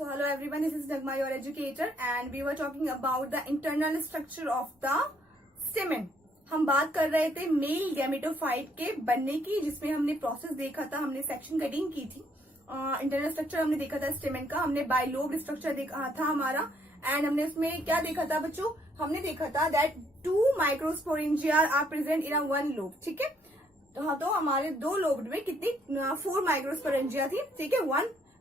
So hello everyone, this is Nagma, your educator, and we were talking about the internal structure of the stamen. हम बात कर रहे थे male gametophyte के बनने की, जिसमें हमने प्रोसेस देखा था, हमने सेक्शन कटिंग की थी, इंटरनल स्ट्रक्चर हमने देखा था स्टेमेन का, हमने बाइलोब स्ट्रक्चर देखा था हमारा, एंड हमने उसमें क्या देखा था बच्चों, हमने देखा था that 2 microsporangia are present in one lobe. ठीक है, तो हमारे 2 लोब में कितनी 4 माइक्रोस्पोरेंजिया थी. ठीक है,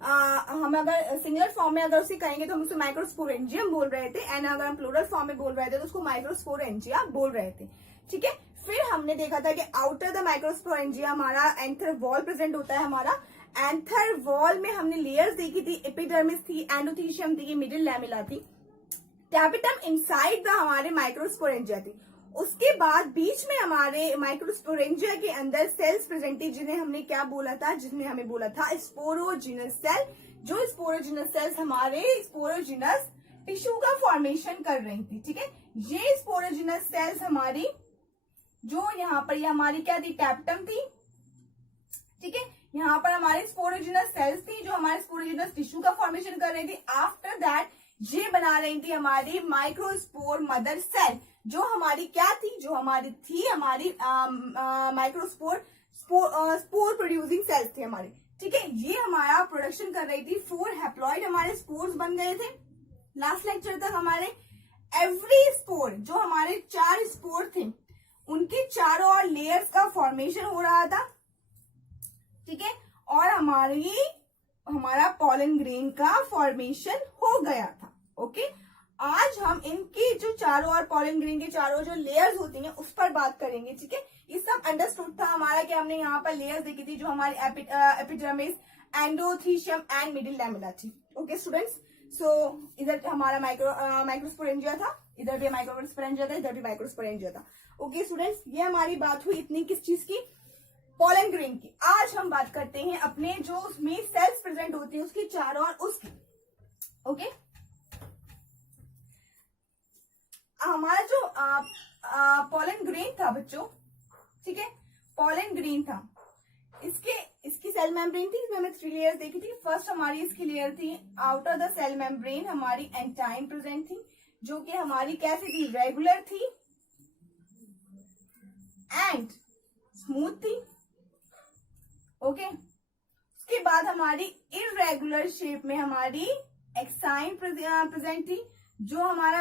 हम अगर सिंगुलर फॉर्म में अगर उसे कहेंगे तो हम उसे माइक्रोस्पोरेंजियम बोल रहे थे, एंड अगर हम प्लूरल फॉर्म में बोल रहे थे तो उसको माइक्रोस्पोरेंजिया बोल रहे थे. ठीक है, फिर हमने देखा था कि आउटर द माइक्रोस्पोरेंजिया हमारा एंथर वॉल प्रेजेंट होता है. हमारा एंथर वॉल में हमने लेयर्स देखी थी, एपिडर्मिस थी, एंडोथीशियम थी, मिडिल लैमेला थी, टैपिटम इनसाइड द हमारे माइक्रोस्पोरेंजिया थी. उसके बाद बीच में हमारे माइक्रोस्पोरेंजिया के अंदर सेल्स प्रेजेंट थी, जिन्हें हमने क्या बोला था, जिन्हें हमें बोला था स्पोरोजिनस सेल. जो स्पोरोजिनस सेल्स हमारे स्पोरोजिनस टिश्यू का फॉर्मेशन कर रही थी. ठीक है, ये स्पोरोजिनस सेल्स हमारी जो यहाँ पर ये हमारी क्या थी, टैप्टम थी. ठीक है, यहाँ पर हमारी स्पोरोजिनस सेल्स थी जो हमारे स्पोरोजिनस टिश्यू का फॉर्मेशन कर रही थी. आफ्टर दैट ये बना रही थी हमारी माइक्रोस्पोर मदर सेल, जो हमारी क्या थी, जो हमारी थी हमारी माइक्रोस्पोर स्पोर प्रोड्यूसिंग सेल्स थी हमारी. ठीक है, ये हमारा प्रोडक्शन कर रही थी. 4 हैप्लॉइड हमारे स्पोर्स बन गए थे. लास्ट लेक्चर तक हमारे एवरी स्पोर, जो हमारे 4 स्पोर थे, उनके चारों ओर लेयर्स का फॉर्मेशन हो रहा था. ठीक है, और हमारा पॉलन ग्रेन का फॉर्मेशन हो गया था. ओके, आज हम इनके जो चारों ओर पॉलन ग्रेन के चारों जो लेयर्स होती हैं उस पर बात करेंगे. ठीक है, ये सब अंडरस्टूड था हमारा कि हमने यहाँ पर लेयर्स देखी थी, जो हमारी epidermis, endothecium and middle lamella थी. ओके स्टूडेंट्स, सो इधर हमारा माइक्रोस्पोरेंजिया था, इधर भी माइक्रोस्पोरेंजिया था, इधर भी माइक्रोस्पोरेंजिया था. ओके स्टूडेंट्स, ये हमारी बात हुई इतनी किस चीज की, पॉलन ग्रेन की. आज हम बात करते हैं अपने जो उसमें सेल्स प्रेजेंट होती है उसकी चारों ओर उसकी. ओके, हमारा जो पॉलन ग्रेन था बच्चों, ठीक है, पॉलन ग्रेन था, इसकी सेल मेम्ब्रेन थी, इसमें हमने 3 लेयर्स देखी थी. फर्स्ट हमारी इसकी लेयर थी आउटर द सेल मेम्ब्रेन, हमारी एंटाइन प्रेजेंट थी, जो कि हमारी कैसी थी, रेगुलर थी एंड स्मूथ थी. ओके, उसके बाद हमारी इररेगुलर शेप में हमारी एक्साइन प्रेजेंट थी, जो हमारा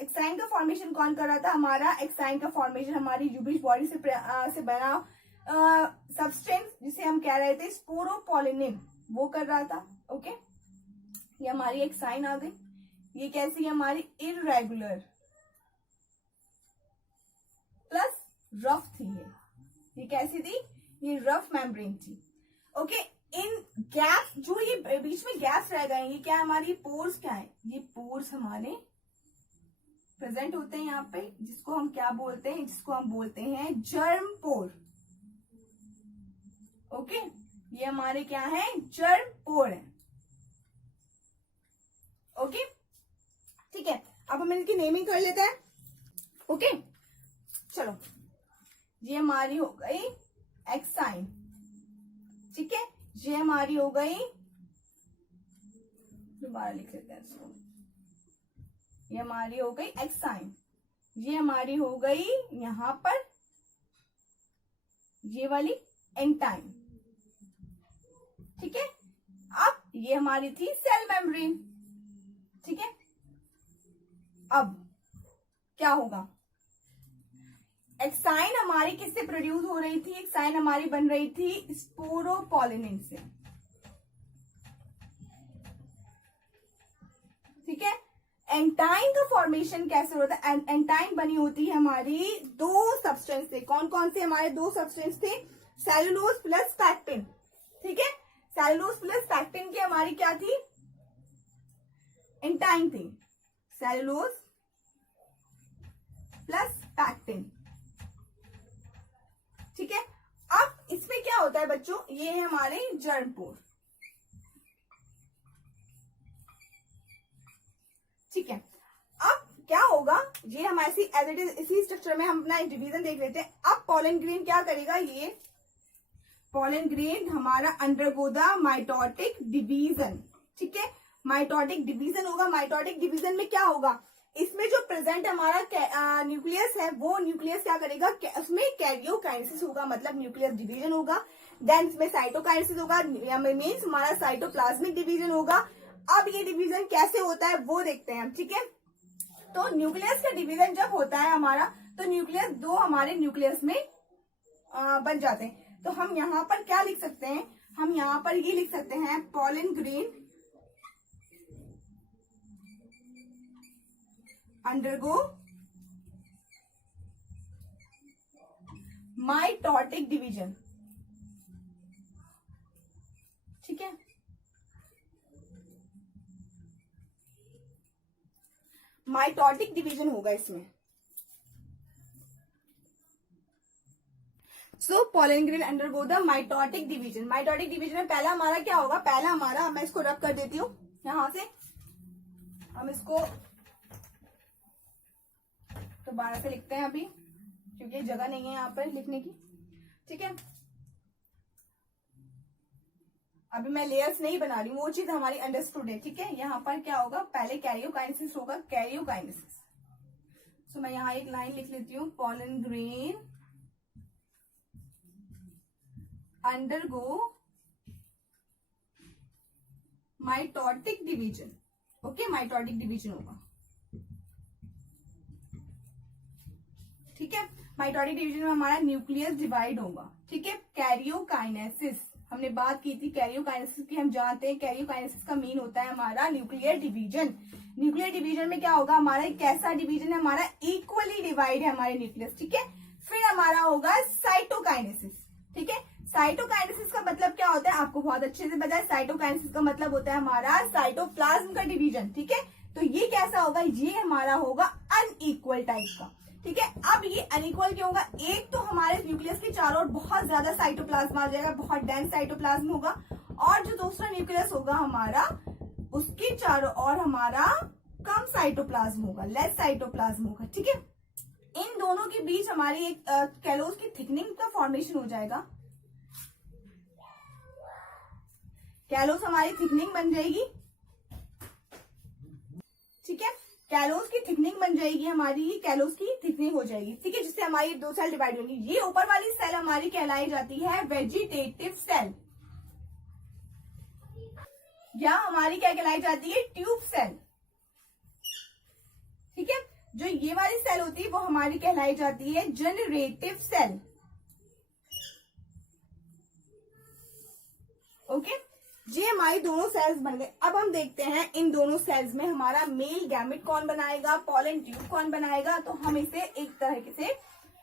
एक्साइन का फॉर्मेशन कौन कर रहा था, हमारा एक्साइन का फॉर्मेशन हमारी यूबिश बॉडी से बना सब्सटेंस, जिसे हम कह रहे थे स्पोरोपोलिनिन, वो कर रहा था. ओके, ये हमारी एक्साइन आ गई. ये कैसी है, हमारी इररेगुलर प्लस रफ थी. ये कैसी थी, ये रफ मेम्ब्रेन थी. ओके, इन गैप जो ये बीच में गैप्स रह गए, ये क्या है, हमारी पोर्स क्या है, ये पोर्स हमारे प्रेजेंट होते हैं यहाँ पे, जिसको हम क्या बोलते हैं, जिसको हम बोलते हैं जर्म पोर. ओके, ये हमारे क्या है, जर्म पोर है. ओके, ठीक है, अब हम इनकी नेमिंग कर लेते हैं. ओके, चलो, ये हमारी हो गई एक्साइन. ठीक है, ये हमारी हो गई, दोबारा लिख लेते हैं इसको, ये हमारी हो गई एक्साइन. ये हमारी हो गई यहां पर ये वाली एंटाइन. ठीक है, अब ये हमारी थी सेल मेम्ब्रेन. ठीक है, अब क्या होगा, एक्साइन हमारी किससे प्रोड्यूस हो रही थी, एक्साइन हमारी बन रही थी स्पोरोपोलिनिन से. ठीक है, एंटाइन का फॉर्मेशन कैसे होता है, एंटाइन बनी होती है हमारी 2 सब्सटेंस से. कौन कौन से हमारे 2 सब्सटेंस थे, सेलुलोज प्लस पैक्टिन. ठीक है, सेलुलोज प्लस पैक्टिन की हमारी क्या थी, एंटाइन थी, सेलुलोज प्लस पैक्टिन. ठीक है, अब इसमें क्या होता है बच्चों, ये है हमारे जर्म पोर. ठीक है, अब क्या होगा, ये हमारे एज इट इज इसी स्ट्रक्चर में हम अपना एक डिवीजन देख लेते हैं. अब पॉलन ग्रेन क्या करेगा, ये pollen grain हमारा undergo the mitotic division, ठीक है। माइटोटिक डिवीजन होगा। माइटोटिक डिवीजन में क्या होगा, इसमें जो प्रेजेंट हमारा न्यूक्लियस है वो न्यूक्लियस क्या करेगा, उसमें कैरियोकाइनेसिस होगा, मतलब न्यूक्लियस डिवीजन होगा। देन इसमें साइटोकाइनेसिस होगा, मीन्स हमारा साइटोप्लाज्मिक डिवीजन होगा। अब ये डिवीजन कैसे होता है वो देखते हैं हम, ठीक है। तो न्यूक्लियस का डिवीजन जब होता है हमारा, तो न्यूक्लियस दो हमारे न्यूक्लियस में बन जाते हैं। तो हम यहाँ पर क्या लिख सकते हैं, हम यहाँ पर ये लिख सकते हैं pollen grain undergo mitotic division, ठीक है। माइटोटिक डिवीजन होगा इसमें। So pollen grain undergo the mitotic division. Mitotic division में पहला हमारा क्या होगा, पहला हमारा, मैं इसको रब कर देती हूँ यहां से, हम इसको दोबारा से लिखते हैं अभी, क्योंकि जगह नहीं है यहाँ पर लिखने की, ठीक है। अभी मैं लेयर्स नहीं बना रही हूँ, वो चीज हमारी अंडरस्टूड है, ठीक है। यहाँ पर क्या होगा, पहले कैरियोकाइनेसिस होगा, कैरियोकाइनेसिस। सो मैं यहाँ एक लाइन लिख लेती हूँ, pollen grain undergo mitotic division, okay, mitotic division होगा, ठीक है। माइटोटिक डिवीजन में हमारा न्यूक्लियस डिवाइड होगा, ठीक है। कैरियोकाइनेसिस हमने बात की थी, कैरियोकाइनेसिस की हम जानते हैं, कैरियोकाइनेसिस का मीन होता है हमारा न्यूक्लियर डिवीजन। न्यूक्लियर डिवीजन में क्या होगा, हमारा कैसा डिवीजन है, हमारा इक्वली डिवाइड है हमारे न्यूक्लियस, ठीक है। फिर हमारा होगा साइटोकाइनेसिस, ठीक है। साइटोकाइनेसिस का मतलब क्या होता है, आपको बहुत अच्छे से पता है। साइटोकाइनेसिस का मतलब होता है हमारा साइटोप्लाज्म का डिवीजन, ठीक है। तो ये कैसा होगा, ये हमारा होगा अनइक्वल टाइप का, ठीक है। अब ये अनइक्वल क्यों होगा, एक तो हमारे न्यूक्लियस के चारों ओर बहुत ज्यादा साइटोप्लाज्म आ जाएगा, बहुत डेंस साइटोप्लाज्म होगा, और जो दूसरा न्यूक्लियस होगा हमारा, उसके चारों ओर हमारा कम साइटोप्लाज्म होगा, लेस साइटोप्लाज्म होगा, ठीक है। इन दोनों के बीच हमारी एक कैलोस की थिकनिंग का फॉर्मेशन हो जाएगा, कैलोस हमारी थिकनिंग बन जाएगी, ठीक है। कैलोस की थिकनिंग बन जाएगी हमारी, ये कैलोस की थिकनिंग हो जाएगी, ठीक है, जिससे हमारी दो सेल डिवाइड होंगी। ये ऊपर वाली सेल हमारी कहलाई जाती है वेजिटेटिव सेल, या हमारी क्या कहलाई जाती है, ट्यूब सेल, ठीक है। जो ये वाली सेल होती है वो हमारी कहलाई जाती है जनरेटिव सेल, ओके। ये हमारी दोनों सेल्स बन गए। अब हम देखते हैं इन दोनों सेल्स में हमारा मेल गैमेट कौन बनाएगा, पॉलन ट्यूब कौन बनाएगा। तो हम इसे एक तरह से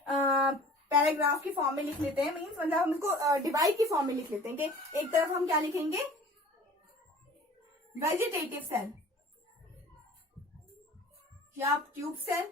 पैराग्राफ की फॉर्म में लिख लेते हैं, मीन्स मतलब हम इसको डिवाइड की फॉर्म में लिख लेते हैं कि एक तरफ हम क्या लिखेंगे, वेजिटेटिव सेल या ट्यूब सेल,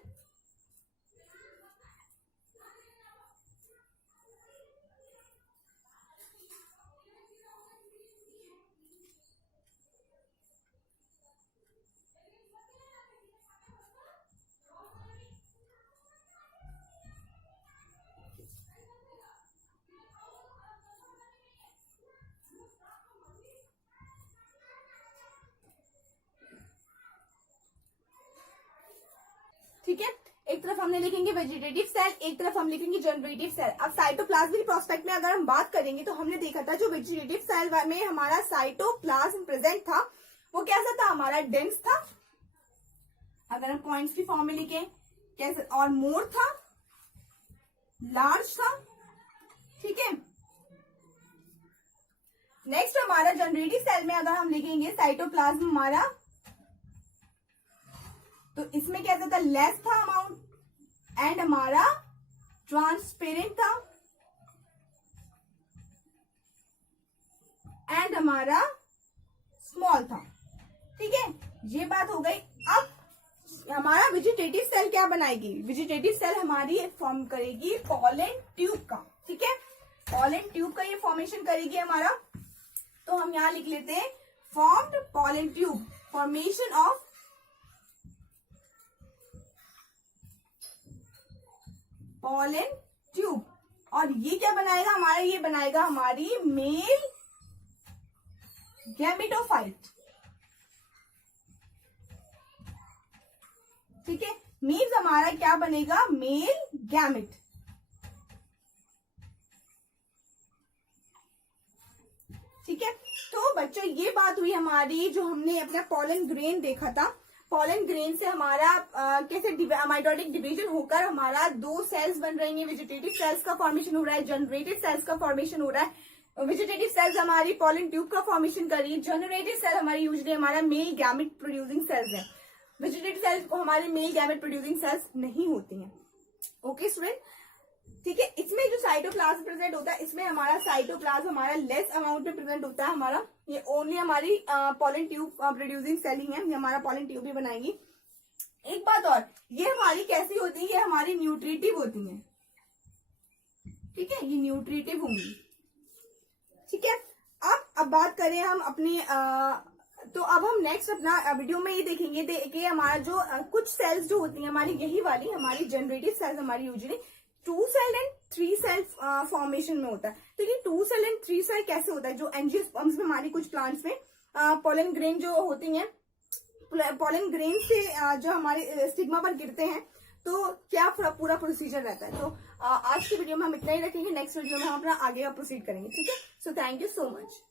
ठीक है। एक तरफ हमने लिखेंगे वेजिटेटिव सेल, एक तरफ हम लिखेंगे जनरेटिव सेल। अब साइटोप्लाज्मिक प्रोस्पेक्ट में अगर हम बात करेंगे तो हमने देखा था जो वेजिटेटिव सेल में हमारा साइटोप्लाज्म प्रेजेंट था वो कैसा था, हमारा डेंस था, अगर हम पॉइंट्स की फॉर्म में लिखें कैसे, और मोर था, लार्ज था, ठीक है। नेक्स्ट हमारा जनरेटिव सेल में अगर हम लिखेंगे साइटोप्लाज्म हमारा, तो इसमें कैसा था, लेस था अमाउंट, एंड हमारा ट्रांसपेरेंट था, एंड हमारा स्मॉल था, ठीक है। ये बात हो गई। अब हमारा वेजिटेटिव सेल क्या बनाएगी, वेजिटेटिव सेल हमारी फॉर्म करेगी पॉलन ट्यूब का, ठीक है। पॉलन ट्यूब का ये फॉर्मेशन करेगी हमारा, तो हम यहां लिख लेते हैं formed pollen tube, formation of pollen tube. और ये क्या बनाएगा हमारा, ये बनाएगा हमारी मेल गैमेटोफाइट, हमारा क्या बनेगा, मेल गैमेट। ठीक है, तो बच्चों ये बात हुई हमारी, जो हमने अपना पॉलन ग्रेन देखा था। पॉलन ग्रेन से हमारा कैसे माइटोटिक डिवीजन होकर हमारा 2 सेल्स बन रही हैं, वेजिटेटिव सेल्स का फॉर्मेशन हो रहा है, जनरेटिव सेल्स का फॉर्मेशन हो रहा है। वेजिटेटिव सेल्स हमारी पॉलन ट्यूब का फॉर्मेशन कर रही है, जनरेटिव सेल हमारी यूजुअली हमारा मेल गैमेट प्रोड्यूसिंग सेल्स है। वेजिटेटिव सेल्स को हमारे मेल गैमेट प्रोड्यूसिंग सेल्स नहीं होती हैं। ओके स्टूडेंट, ठीक है। इसमें जो साइटोप्लाज्म प्रेजेंट होता है, इसमें हमारा साइटोप्लाज्म हमारा लेस अमाउंट में प्रेजेंट होता है। हमारा ये ओनली हमारी पॉलन ट्यूब प्रोड्यूसिंग सेल ही है, ये हमारा पॉलन ट्यूब भी बनाएगी। एक बात और, ये हमारी कैसी होती है, ये हमारी न्यूट्रिटिव होती है। ठीक है, ये न्यूट्रिटिव होंगी। ठीक है, अब बात करें हम अपने तो अब हम नेक्स्ट अपना वीडियो में ये देखेंगे कि हमारा जो कुछ सेल्स जो होती हैं हमारी, यही वाली हमारी जनरेटिव सेल्स हमारी usually 2 cell and 3 cell formation में होता है। तो ये 2 सेल एंड 3 सेल कैसे होता है, जो एंजियोस्पर्म्स में हमारी कुछ प्लांट्स में पॉलन ग्रेन जो होती हैं, पॉलन ग्रेन से जो हमारे स्टिग्मा पर गिरते हैं, तो क्या पूरा प्रोसीजर रहता है। तो आज की वीडियो में हम इतना ही रखेंगे, नेक्स्ट वीडियो में हम अपना आगे का प्रोसीड करेंगे। ठीक है, so thank you so much.